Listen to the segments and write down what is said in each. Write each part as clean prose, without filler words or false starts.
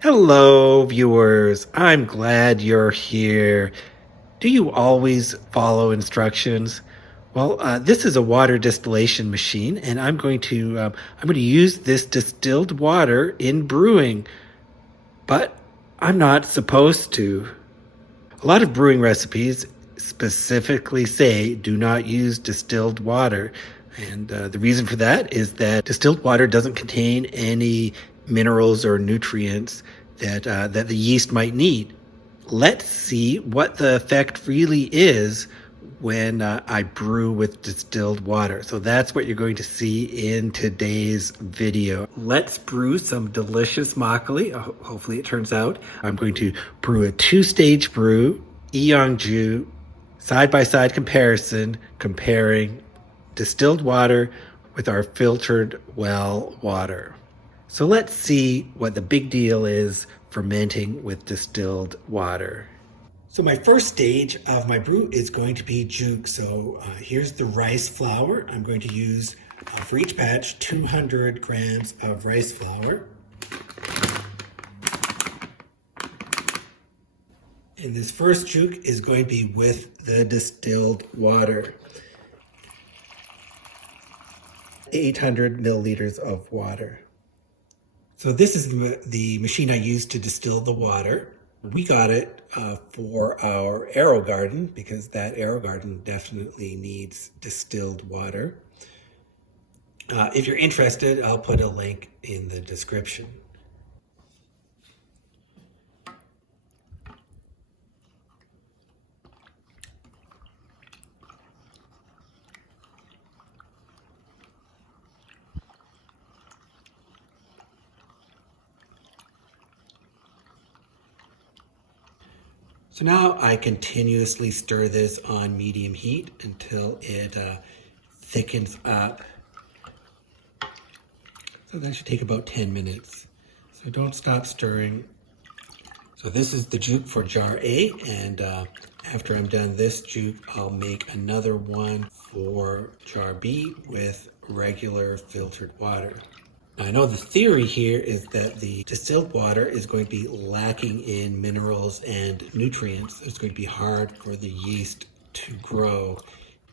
Hello, viewers. I'm glad you're here. Do you always follow instructions? Well, this is a water distillation machine, and I'm going to use this distilled water in brewing, but I'm not supposed to. A lot of brewing recipes specifically say do not use distilled water. And the reason for that is that distilled water doesn't contain any minerals or nutrients that the yeast might need. Let's see what the effect really is when I brew with distilled water. So that's what you're going to see in today's video. Let's brew some delicious makgeolli. Hopefully it turns out. I'm going to brew a two-stage brew, Yangju, side-by-side comparison, comparing distilled water with our filtered well water. So let's see what the big deal is fermenting with distilled water. So my first stage of my brew is going to be juke. So here's the rice flour. I'm going to use, for each batch, 200 grams of rice flour. And this first juke is going to be with the distilled water. 800 milliliters of water. So this is the machine I used to distill the water. We got it for our AeroGarden because that AeroGarden definitely needs distilled water. If you're interested, I'll put a link in the description. So now I continuously stir this on medium heat until it thickens up. So that should take about 10 minutes. So don't stop stirring. So this is the juke for jar A, and after I'm done this juke, I'll make another one for jar B with regular filtered water. I know the theory here is that the distilled water is going to be lacking in minerals and nutrients. It's going to be hard for the yeast to grow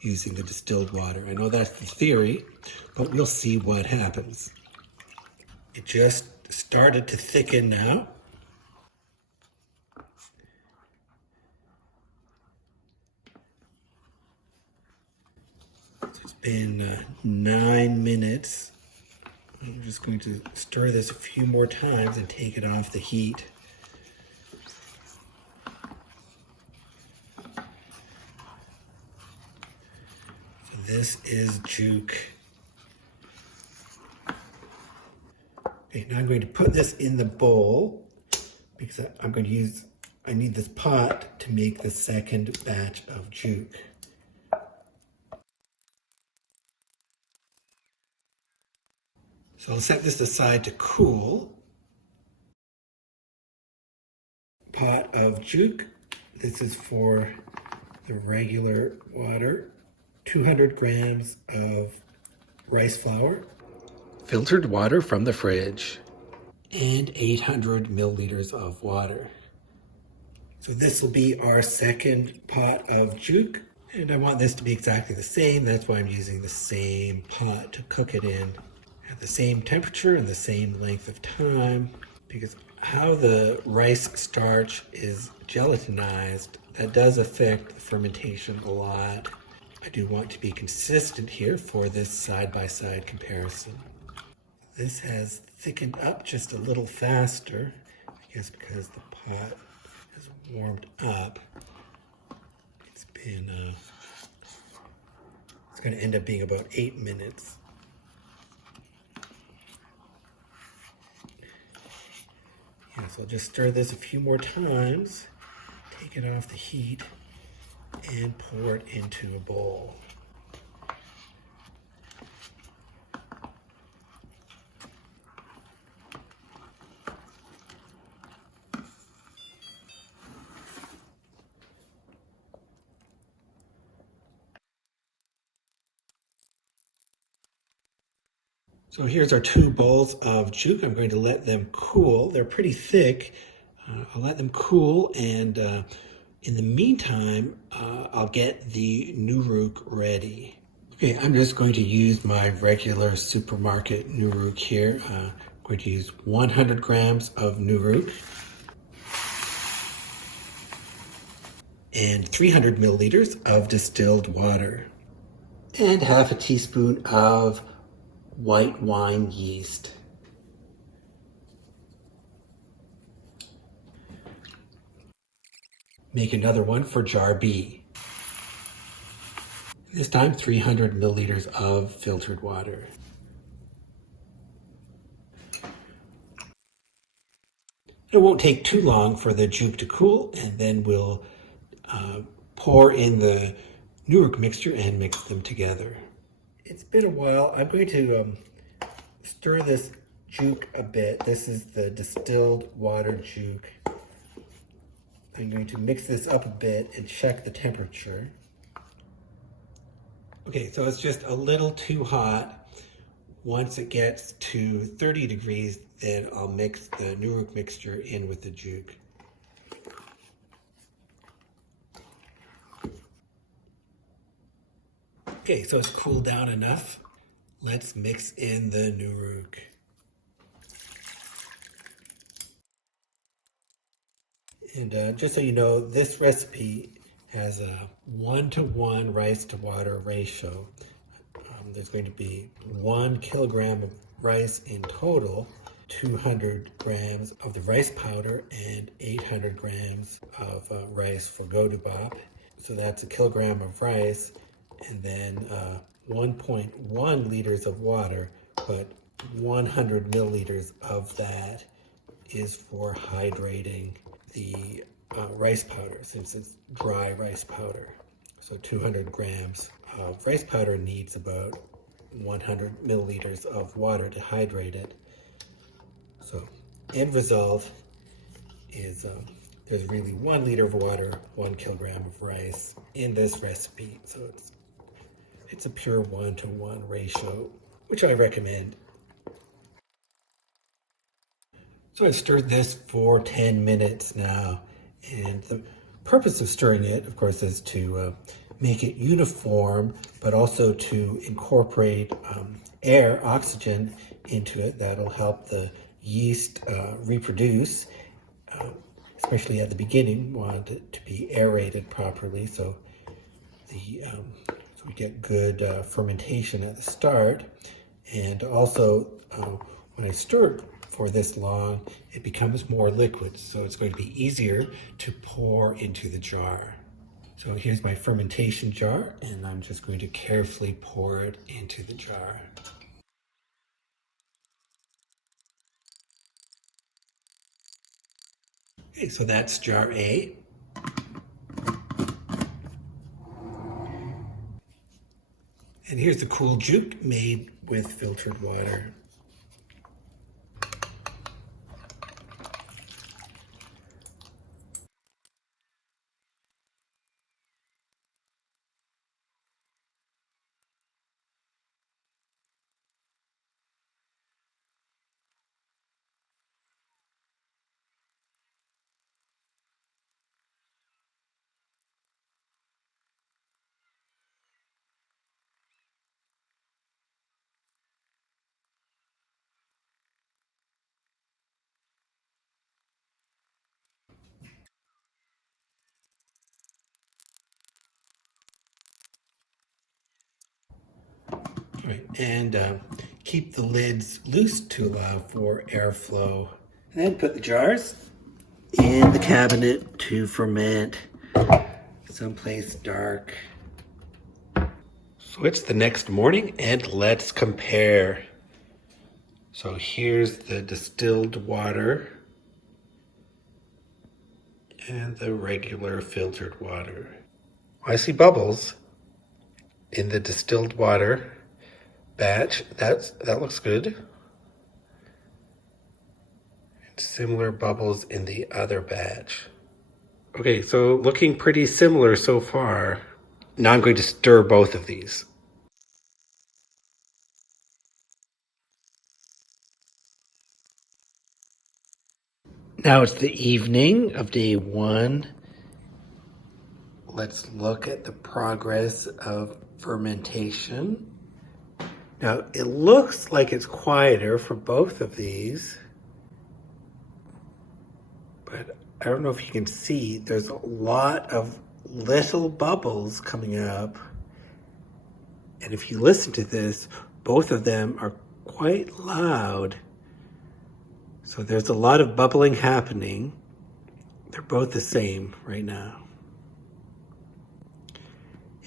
using the distilled water. I know that's the theory, but we'll see what happens. It just started to thicken now. It's been 9 minutes. I'm just going to stir this a few more times and take it off the heat. So this is juke. Okay, now I'm going to put this in the bowl because I need this pot to make the second batch of juke. So I'll set this aside to cool. Pot of juke. This is for the regular water. 200 grams of rice flour. Filtered water from the fridge. And 800 milliliters of water. So this will be our second pot of juke. And I want this to be exactly the same. That's why I'm using the same pot to cook it in at the same temperature and the same length of time, because how the rice starch is gelatinized, that does affect the fermentation a lot. I do want to be consistent here for this side-by-side comparison. This has thickened up just a little faster, I guess because the pot has warmed up. It's going to end up being about 8 minutes. Yeah, so I'll just stir this a few more times, take it off the heat, and pour it into a bowl. So here's our 2 bowls of jute. I'm going to let them cool. They're pretty thick. I'll let them cool, and in the meantime, I'll get the Nuruk ready. Okay, I'm just going to use my regular supermarket Nuruk here. I'm going to use 100 grams of Nuruk and 300 milliliters of distilled water and half a teaspoon of white wine yeast. Make another one for jar B. This time 300 milliliters of filtered water. It won't take too long for the jute to cool, and then we'll pour in the Nuruk mixture and mix them together. It's been a while. I'm going to stir this jute a bit. This is the distilled water jute. I'm going to mix this up a bit and check the temperature. Okay, so it's just a little too hot. Once it gets to 30 degrees, then I'll mix the Nuruk mixture in with the jute. Okay, so it's cooled down enough. Let's mix in the Nuruk. And just so you know, this recipe has a 1-to-1 rice to water ratio. There's going to be 1 kilogram of rice in total, 200 grams of the rice powder, and 800 grams of rice for godubap. So that's a kilogram of rice, and then 1.1 liters of water, but 100 milliliters of that is for hydrating the rice powder, since it's dry rice powder. So 200 grams of rice powder needs about 100 milliliters of water to hydrate it. So end result is there's really 1 liter of water, 1 kilogram of rice in this recipe. So it's a pure 1-to-1 ratio, which I recommend. So I've stirred this for 10 minutes now, and the purpose of stirring it, of course, is to make it uniform, but also to incorporate air, oxygen, into it. That'll help the yeast reproduce, especially at the beginning. We want it to be aerated properly, so we get good fermentation at the start. And also, when I stir it for this long, it becomes more liquid, so it's going to be easier to pour into the jar. So here's my fermentation jar, and I'm just going to carefully pour it into the jar. Okay, so that's jar A. And here's the cool jute made with filtered water. Right, and keep the lids loose to allow for airflow. And then put the jars in the cabinet to ferment someplace dark. So it's the next morning, and let's compare. So here's the distilled water and the regular filtered water. I see bubbles in the distilled water batch. That looks good. And similar bubbles in the other batch. Okay, so looking pretty similar so far. Now I'm going to stir both of these. Now it's the evening of day 1. Let's look at the progress of fermentation. Now it looks like it's quieter for both of these, but I don't know if you can see, there's a lot of little bubbles coming up. And if you listen to this, both of them are quite loud. So there's a lot of bubbling happening. They're both the same right now.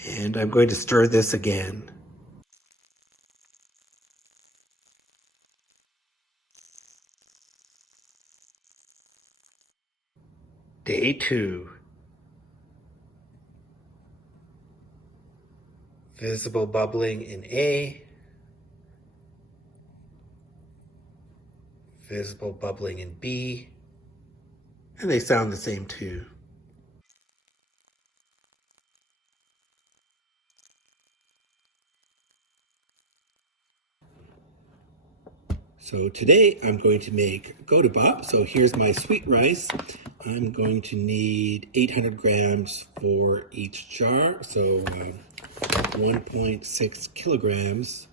And I'm going to stir this again. Day 2. Visible bubbling in A. Visible bubbling in B. And they sound the same too. So today I'm going to make godabop. So here's my sweet rice. I'm going to need 800 grams for each jar. So 1.6 kilograms.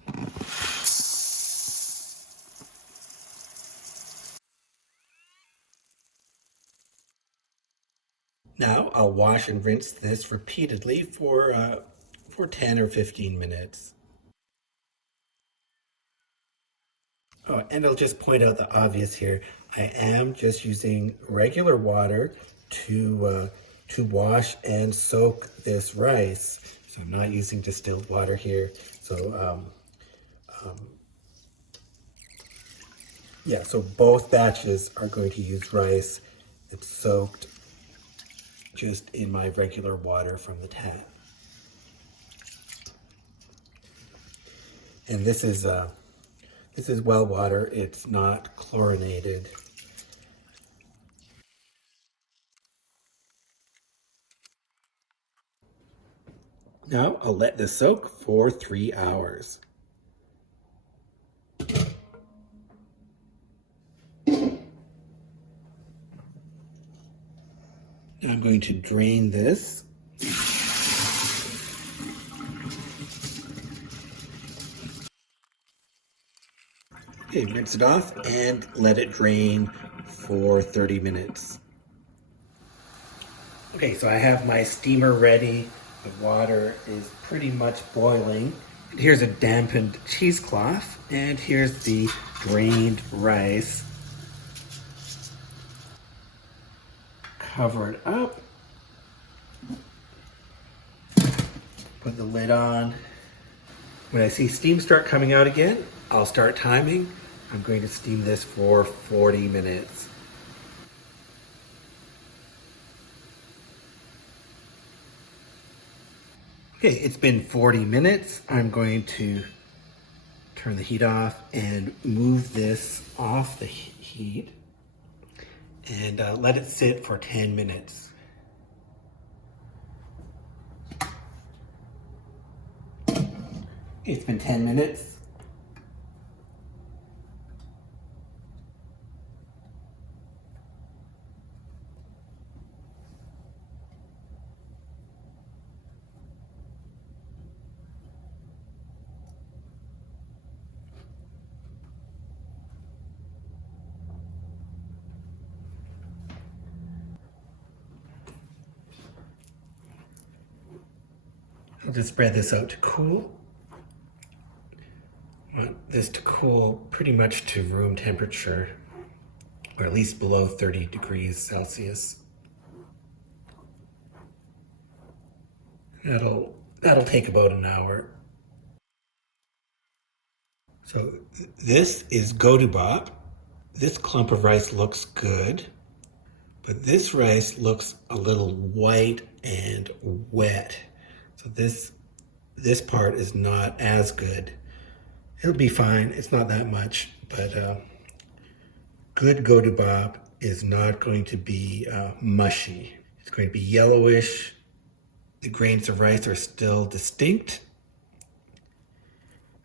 Now I'll wash and rinse this repeatedly for 10 or 15 minutes. Oh, and I'll just point out the obvious here. I am just using regular water to wash and soak this rice. So I'm not using distilled water here. So yeah, so both batches are going to use rice that's soaked just in my regular water from the tap. And this is well water. It's not chlorinated. Now I'll let this soak for 3 hours. Now I'm going to drain this. Okay, rinse it off and let it drain for 30 minutes. Okay, so I have my steamer ready. The water is pretty much boiling. And here's a dampened cheesecloth, and here's the drained rice. Cover it up. Put the lid on. When I see steam start coming out again, I'll start timing. I'm going to steam this for 40 minutes. Okay, it's been 40 minutes. I'm going to turn the heat off and move this off the heat and let it sit for 10 minutes. It's been 10 minutes. I'll just spread this out to cool. I want this to cool pretty much to room temperature, or at least below 30 degrees Celsius. That'll take about an hour. So this is godabop. This clump of rice looks good, but this rice looks a little white and wet. So this part is not as good. It'll be fine. It's not that much, but good godabop is not going to be mushy. It's going to be yellowish. The grains of rice are still distinct.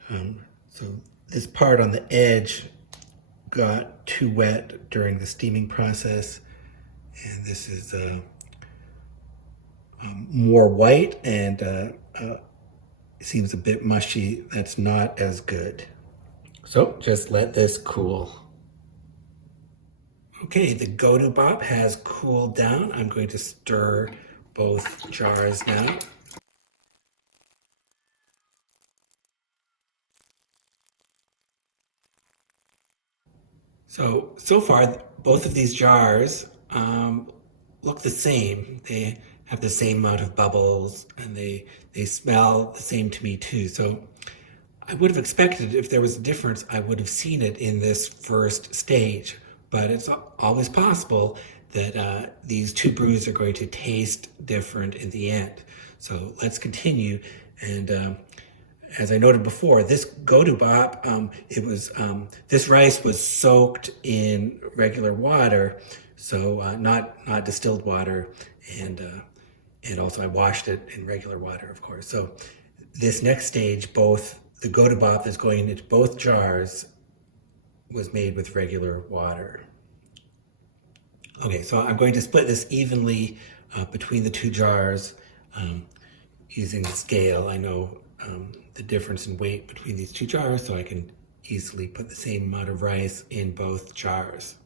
So this part on the edge got too wet during the steaming process, and this is more white and seems a bit mushy. That's not as good. So just let this cool. Okay, the go-to bop has cooled down. I'm going to stir both jars now. So far, both of these jars look the same. They have the same amount of bubbles, and they smell the same to me too. So I would have expected if there was a difference, I would have seen it in this first stage. But it's always possible that these two brews are going to taste different in the end. So let's continue. And as I noted before, this go-to bop, this rice was soaked in regular water, so not distilled water, and also I washed it in regular water, of course. So this next stage, both the go-to bop that's going into both jars was made with regular water. Okay, so I'm going to split this evenly between the two jars using the scale. I know the difference in weight between these two jars, so I can easily put the same amount of rice in both jars.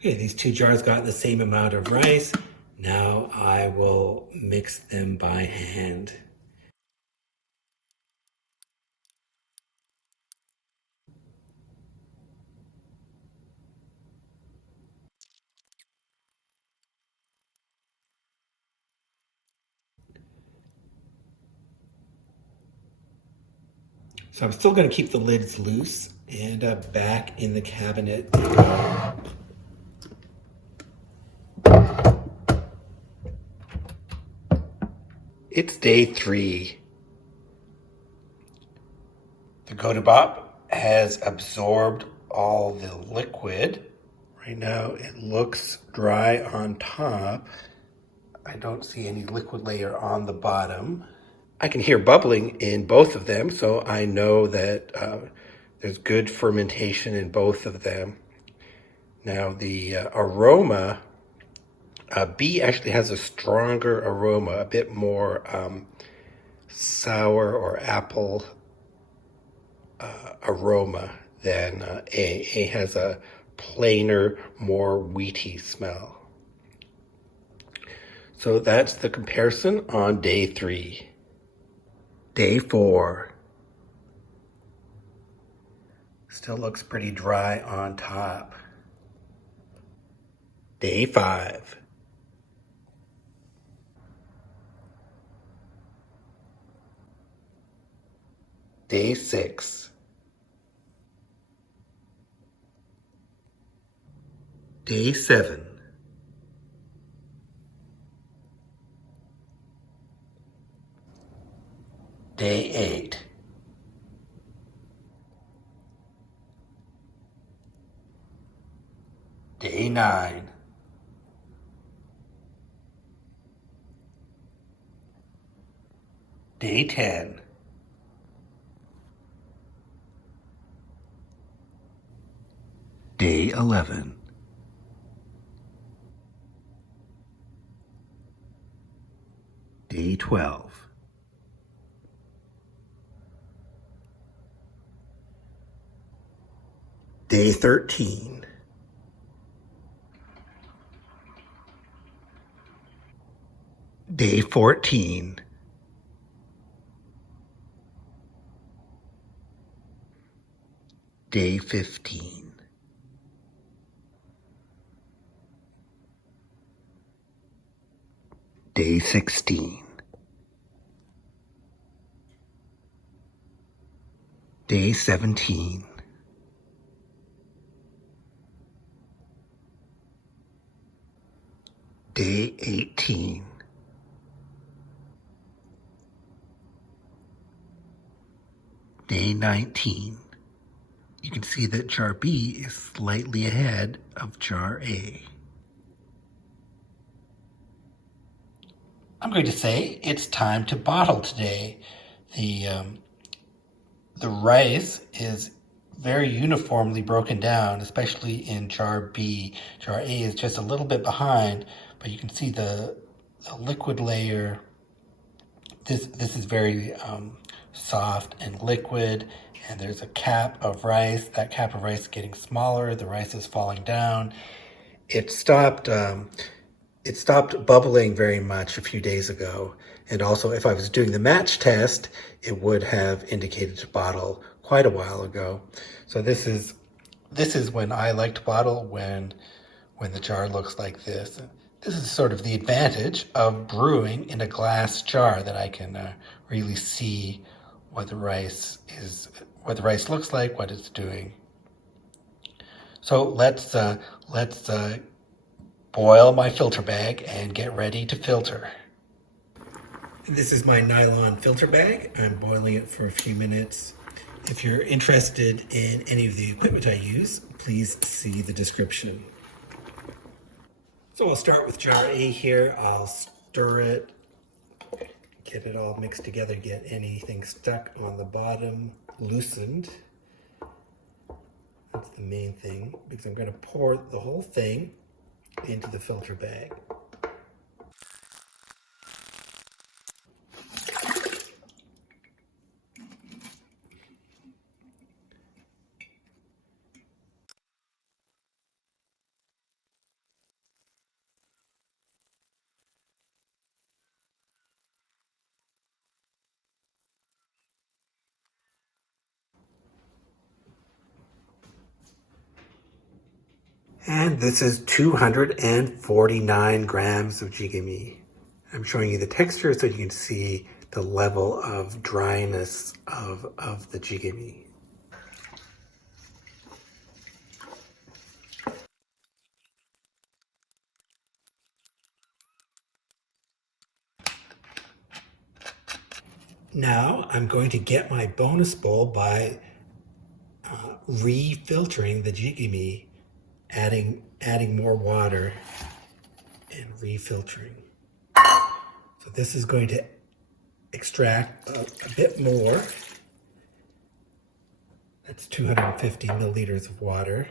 Okay, these two jars got the same amount of rice. Now I will mix them by hand. So I'm still going to keep the lids loose, and back in the cabinet they go. It's day 3. The go-to bop has absorbed all the liquid. Right now it looks dry on top. I don't see any liquid layer on the bottom. I can hear bubbling in both of them, so I know that there's good fermentation in both of them. Now the aroma, B actually has a stronger aroma, a bit more sour or apple aroma than A. A has a plainer, more wheaty smell. So that's the comparison on day 3. Day 4. Still looks pretty dry on top. Day 5. Day 6. Day 7. Day 8. Day 9. Day 10. Day 11. Day 12. Day 13. Day 14. Day 15. Day 16. Day 17. Day 18. Day 19. you can see that jar B is slightly ahead of jar A. I'm going to say it's time to bottle today. The, um, the rice is very uniformly broken down, especially in jar B. Jar A is just a little bit behind, but you can see the liquid layer. This is very soft and liquid, and there's a cap of rice. That cap of rice is getting smaller. The rice is falling down. It stopped. It stopped bubbling very much a few days ago. And also, if I was doing the match test, it would have indicated to bottle quite a while ago. So this is when I like to bottle, when the jar looks like this. This is sort of the advantage of brewing in a glass jar, that I can really see what the rice looks like, what it's doing. So let's boil my filter bag and get ready to filter. This is my nylon filter bag. I'm boiling it for a few minutes. If you're interested in any of the equipment I use, please see the description. So I'll start with jar A here. I'll stir it, get it all mixed together, get anything stuck on the bottom loosened. That's the main thing, because I'm going to pour the whole thing into the filter bag. And this is 249 grams of jigami. I'm showing you the texture so you can see the level of dryness of the jigami. Now I'm going to get my bonus bowl by refiltering the jigami, adding more water and refiltering. So this is going to extract a bit more. That's 250 milliliters of water.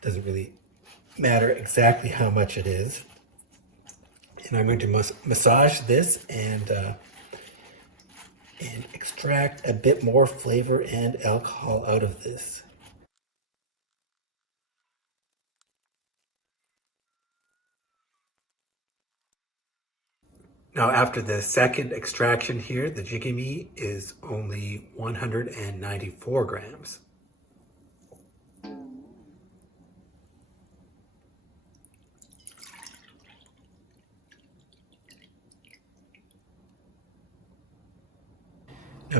Doesn't really matter exactly how much it is. And I'm going to massage this and extract a bit more flavor and alcohol out of this. Now, after the second extraction here, the jigami is only 194 grams. Now,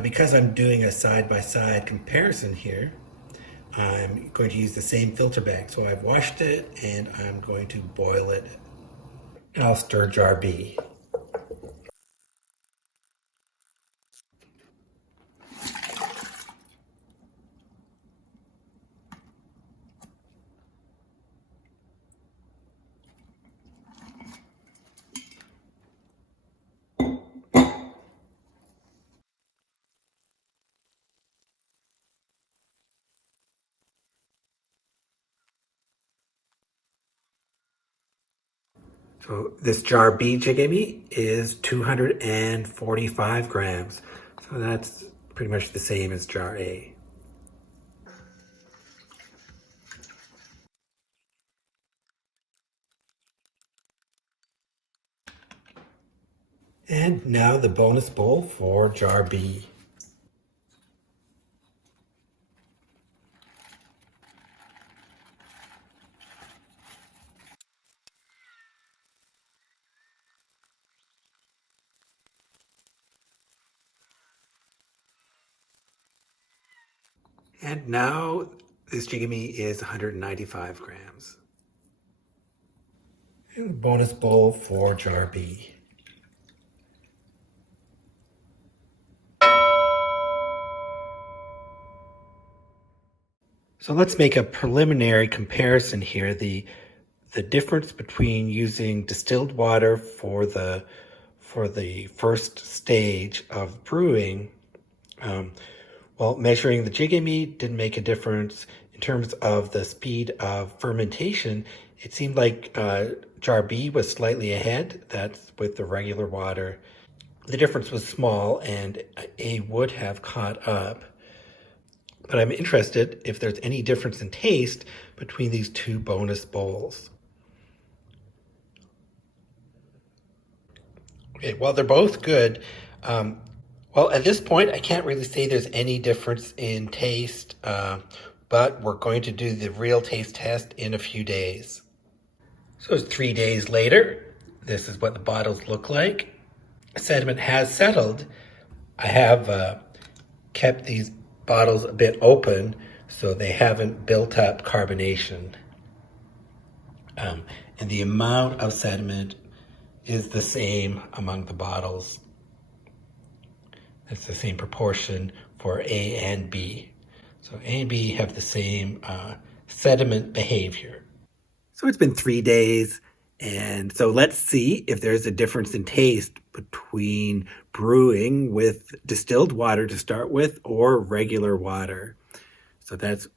because I'm doing a side-by-side comparison here, I'm going to use the same filter bag. So I've washed it and I'm going to boil it. I'll stir jar B. So this jar B jigami is 245 grams. So that's pretty much the same as jar A. And now the bonus bowl for jar B. And now this jigami is 195 grams. And the bonus bowl for jar B. So let's make a preliminary comparison here. The difference between using distilled water for the first stage of brewing. Um, well, measuring the jigame didn't make a difference. In terms of the speed of fermentation, it seemed like jar B was slightly ahead. That's with the regular water. The difference was small, and A would have caught up. But I'm interested if there's any difference in taste between these two bonus bowls. Okay, well, they're both good. Um, well, at this point, I can't really say there's any difference in taste, but we're going to do the real taste test in a few days. So it's 3 days later. This is what the bottles look like. Sediment has settled. I have kept these bottles a bit open so they haven't built up carbonation. And the amount of sediment is the same among the bottles. It's the same proportion for A and B. So A and B have the same sediment behavior. So it's been 3 days, and so let's see if there's a difference in taste between brewing with distilled water to start with or regular water. So that's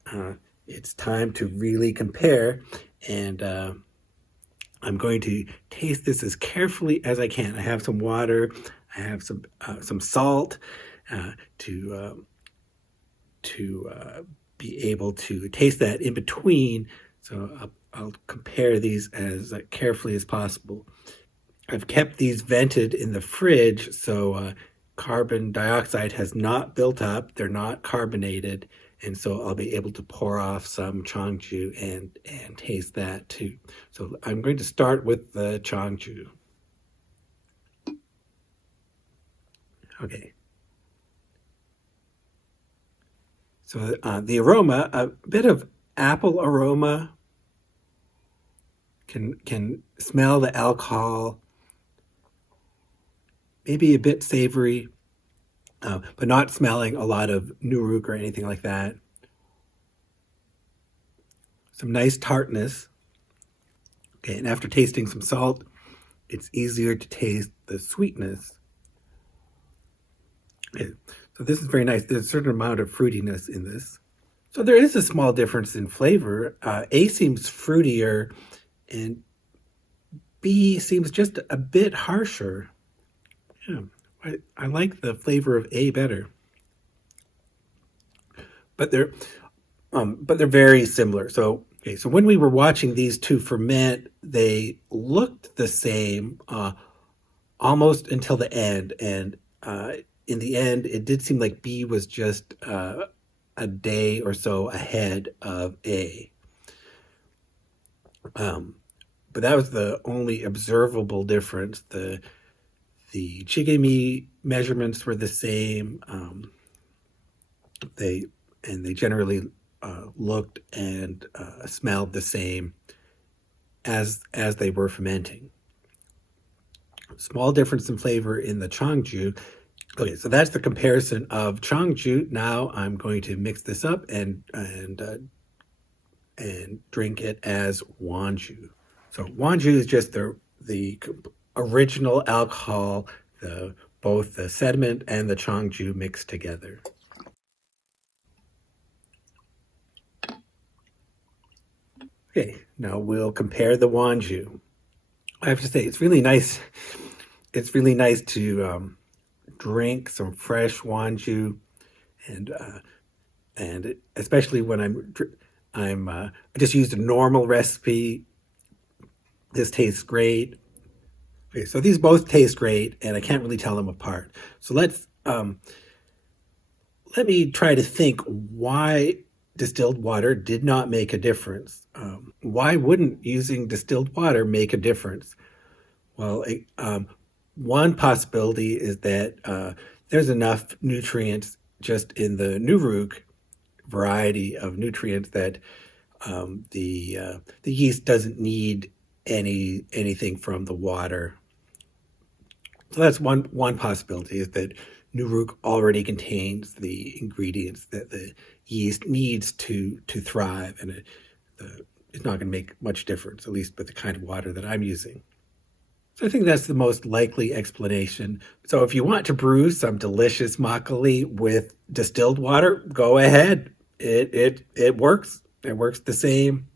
it's time to really compare, and I'm going to taste this as carefully as I can. I have some water, I have some salt to be able to taste that in between. So I'll compare these as carefully as possible. I've kept these vented in the fridge, so carbon dioxide has not built up. They're not carbonated, and so I'll be able to pour off some chongju and taste that too. So I'm going to start with the chongju. Okay. So the aroma, a bit of apple aroma. Can smell the alcohol. Maybe a bit savory, but not smelling a lot of nuruk or anything like that. Some nice tartness. Okay, and after tasting some salt, it's easier to taste the sweetness. Okay, so this is very nice. There's a certain amount of fruitiness in this. So there is a small difference in flavor. A seems fruitier, and B seems just a bit harsher. Yeah, I like the flavor of A better. But they're very similar. So okay, so when we were watching these two ferment, they looked the same almost until the end, and in the end, it did seem like B was just a day or so ahead of A. But that was the only observable difference. The jigame measurements were the same. They generally looked and smelled the same as they were fermenting. Small difference in flavor in the chongju. Okay, so that's the comparison of chongju. Now I'm going to mix this up and drink it as wanju. So wanju is just the original alcohol, both the sediment and the chongju mixed together. Okay, now we'll compare the wanju. I have to say, it's really nice. It's really nice to drink some fresh wanju, and especially when I just used a normal recipe. This tastes great. Okay, so these both taste great, and I can't really tell them apart. So let me try to think why distilled water did not make a difference. Why wouldn't using distilled water make a difference? Well, one possibility is that there's enough nutrients just in the nuruk variety of nutrients that the yeast doesn't need anything from the water. So that's one possibility, is that Nuruk already contains the ingredients that the yeast needs to thrive, and it's not going to make much difference, at least with the kind of water that I'm using. So I think that's the most likely explanation. So if you want to brew some delicious makgeolli with distilled water, go ahead. It works. It works the same,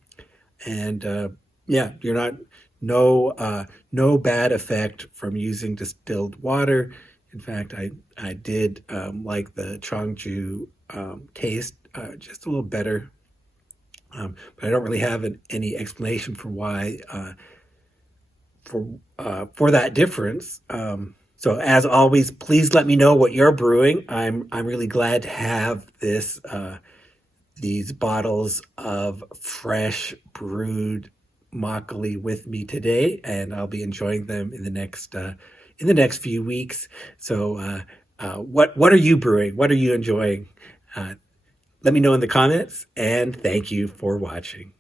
and yeah, you're not no bad effect from using distilled water. In fact, I did like the Chongju taste just a little better, but I don't really have any explanation for why for that difference. So as always, please let me know what you're brewing. I'm really glad to have these bottles of fresh brewed makgeolli with me today, and I'll be enjoying them in the next few weeks. So what are you brewing? What are you enjoying? Let me know in the comments, and thank you for watching.